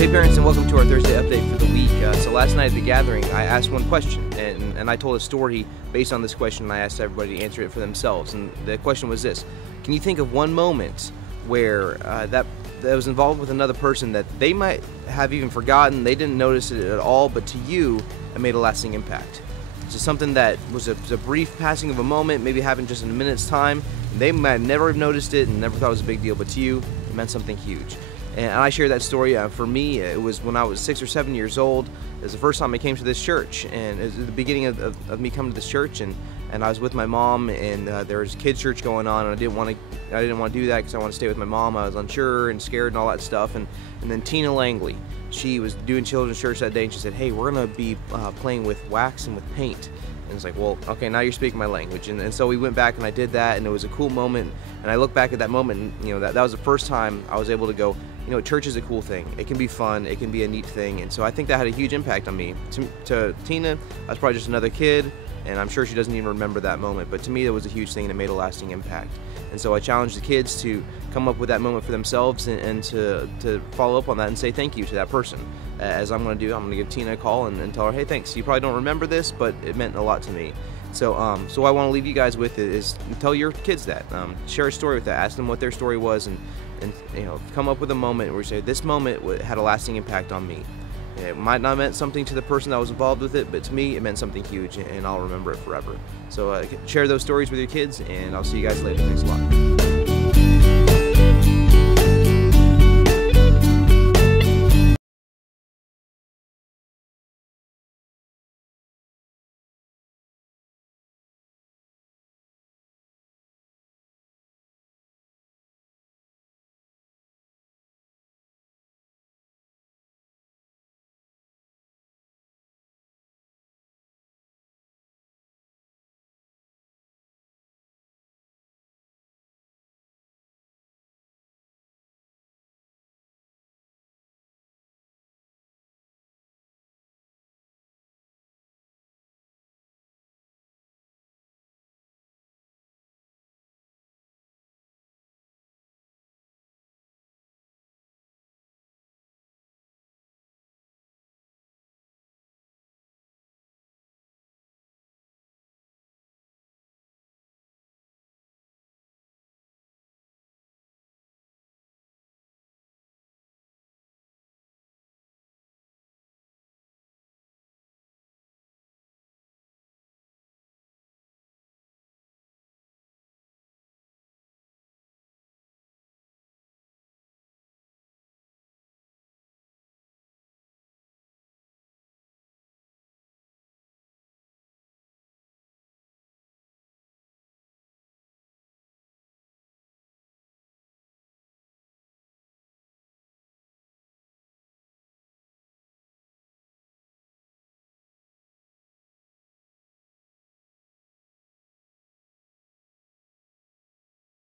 Hey parents, and welcome to our Thursday update for the week. So last night at the gathering, I asked one question, and I told a story based on this question, and I asked everybody to answer it for themselves. And the question was this: can you think of one moment where that was involved with another person that they might have even forgotten, they didn't notice it at all, but to you, it made a lasting impact? It's just something that was a brief passing of a moment, maybe happened just in a minute's time. They might never have noticed it and never thought it was a big deal, but to you, it meant something huge. And I share that story. For me, it was when I was 6 or 7 years old. It was the first time I came to this church, and it was the beginning of me coming to this church. And I was with my mom, and there was kids' church going on, and I didn't want to do that because I wanted to stay with my mom. I was unsure and scared and all that stuff. And then Tina Langley, she was doing children's church that day, and she said, "Hey, we're gonna be playing with wax and with paint." And it's like, well, okay, now you're speaking my language. And so we went back and I did that, and it was a cool moment. And I look back at that moment, and that was the first time I was able to go, church is a cool thing. It can be fun. It can be a neat thing. And so I think that had a huge impact on me. To Tina, I was probably just another kid, and I'm sure she doesn't even remember that moment. But to me, it was a huge thing, and it made a lasting impact. And so I challenge the kids to come up with that moment for themselves and to follow up on that and say thank you to that person. As I'm going to do, I'm going to give Tina a call and tell her, hey, thanks. You probably don't remember this, but it meant a lot to me. So what I want to leave you guys with is tell your kids that. Share a story with that. Ask them what their story was, and come up with a moment where you say, this moment had a lasting impact on me. It might not have meant something to the person that was involved with it, but to me, it meant something huge, and I'll remember it forever. So share those stories with your kids, and I'll see you guys later. Thanks a lot.